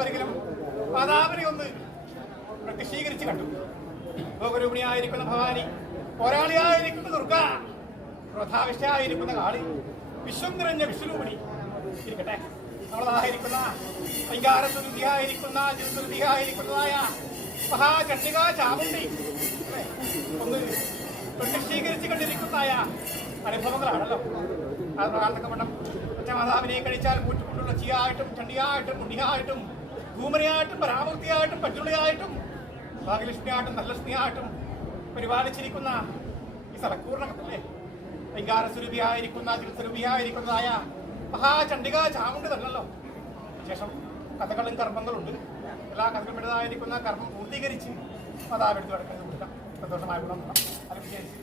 വരികിലും മാതാവിനെ ഒന്ന് പ്രത്യക്ഷീകരിച്ച് കണ്ടു. ലോകരൂപിണിയായിരിക്കുന്ന ഭവാനി, പോരാളിയായിരിക്കുന്ന ദുർഗ, ക്രോധാവിഷ്ഠയായിരിക്കുന്ന കാളി, വിശ്വം നിറഞ്ഞ വിശ്വരൂപിണി ഇരിക്കട്ടെ. നമ്മളതായിരിക്കുന്ന ലിംഗാരസ്വരൂപിയായിരിക്കുന്നതായ മഹാചണ്ഡിക ചാമുണ്ടി ഒന്ന് പ്രത്യക്ഷീകരിച്ച് കണ്ടിരിക്കുന്നതായ അനുഭവങ്ങളാണല്ലോ. അത് പ്രകാരത്തക്കവണ്ണം മാതാവിനെ കഴിച്ചാൽ കൂറ്റുകൊണ്ടുള്ള ചിയായിട്ടും ചണ്ടിയായിട്ടും മുണ്ടിയായിട്ടും ഭൂമനയായിട്ടും പരാമൂർത്തിയായിട്ടും പറ്റുള്ളിയായിട്ടും ഭാഗ്യലക്ഷ്മിയായിട്ടും നല്ലലക്ഷ്മിയായിട്ടും പരിപാലിച്ചിരിക്കുന്ന ഈ സലക്കൂർണകത്തല്ലേ ലിംഗാരസ്വരൂപിയായിരിക്കുന്ന സ്വരൂപിയായിരിക്കുന്നതായ മഹാചണ്ഡിക ചാമുണ്ടി തന്നല്ലോ. ശേഷം കഥകളും കർമ്മങ്ങളുണ്ട്. എല്ലാ കഥകളുടേതായിരിക്കുന്ന കർമ്മം പൂർത്തീകരിച്ച് മാതാവെടുത്ത് കിടക്കുന്നത് കൊടുക്കാം. സന്തോഷമായ ഗുണം അനുഭവിച്ചു.